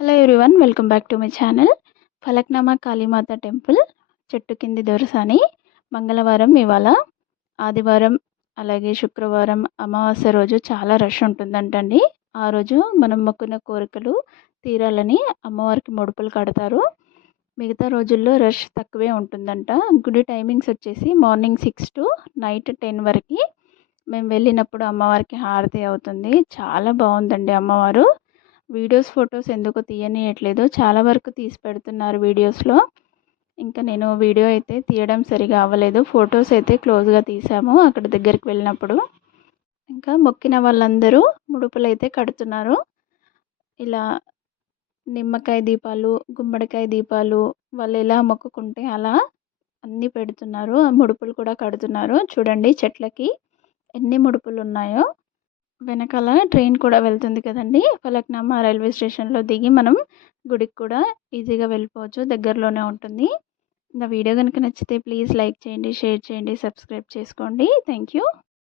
Hello everyone, welcome back to my channel. Falaknuma Kalimata temple, చెట్టు కింది దొరసాని. మంగళవారం ఇవాళ, ఆదివారం అలాగే శుక్రవారం అమావాస్య రోజు చాలా రష్ ఉంటుందంటండి. ఆ రోజు మనం మొక్కున్న కోరికలు తీరాలని అమ్మవారికి ముడుపులు కడతారు. మిగతా రోజుల్లో రష్ తక్కువే ఉంటుందంట. గుడి టైమింగ్స్ వచ్చేసి మార్నింగ్ 6 to నైట్ 10 వరకు. మేము వెళ్ళినప్పుడు అమ్మవారికి హారతి అవుతుంది. చాలా బాగుందండి అమ్మవారు. వీడియోస్, ఫొటోస్ ఎందుకో తీయనీయట్లేదు. చాలా వరకు తీసి పెడుతున్నారు వీడియోస్లో. ఇంకా నేను వీడియో అయితే తీయడం సరిగా అవ్వలేదు. ఫొటోస్ అయితే క్లోజ్గా తీసాము అక్కడ దగ్గరికి వెళ్ళినప్పుడు. ఇంకా మొక్కిన వాళ్ళందరూ ముడుపులు అయితే కడుతున్నారు. ఇలా నిమ్మకాయ దీపాలు, గుమ్మడికాయ దీపాలు వాళ్ళు ఎలా మొక్కుకుంటే అలా అన్నీ పెడుతున్నారు. ఆ ముడుపులు కూడా కడుతున్నారు. చూడండి చెట్లకి ఎన్ని ముడుపులు ఉన్నాయో. వెనకాల ట్రైన్ కూడా వెళ్తుంది కదండి. ఫలక్నామా రైల్వే స్టేషన్లో దిగి మనం గుడికి కూడా ఈజీగా వెళ్ళిపోవచ్చు, దగ్గరలోనే ఉంటుంది. నా వీడియో కనుక నచ్చితే ప్లీజ్ లైక్ చేయండి, షేర్ చేయండి, సబ్స్క్రైబ్ చేసుకోండి. Thank you.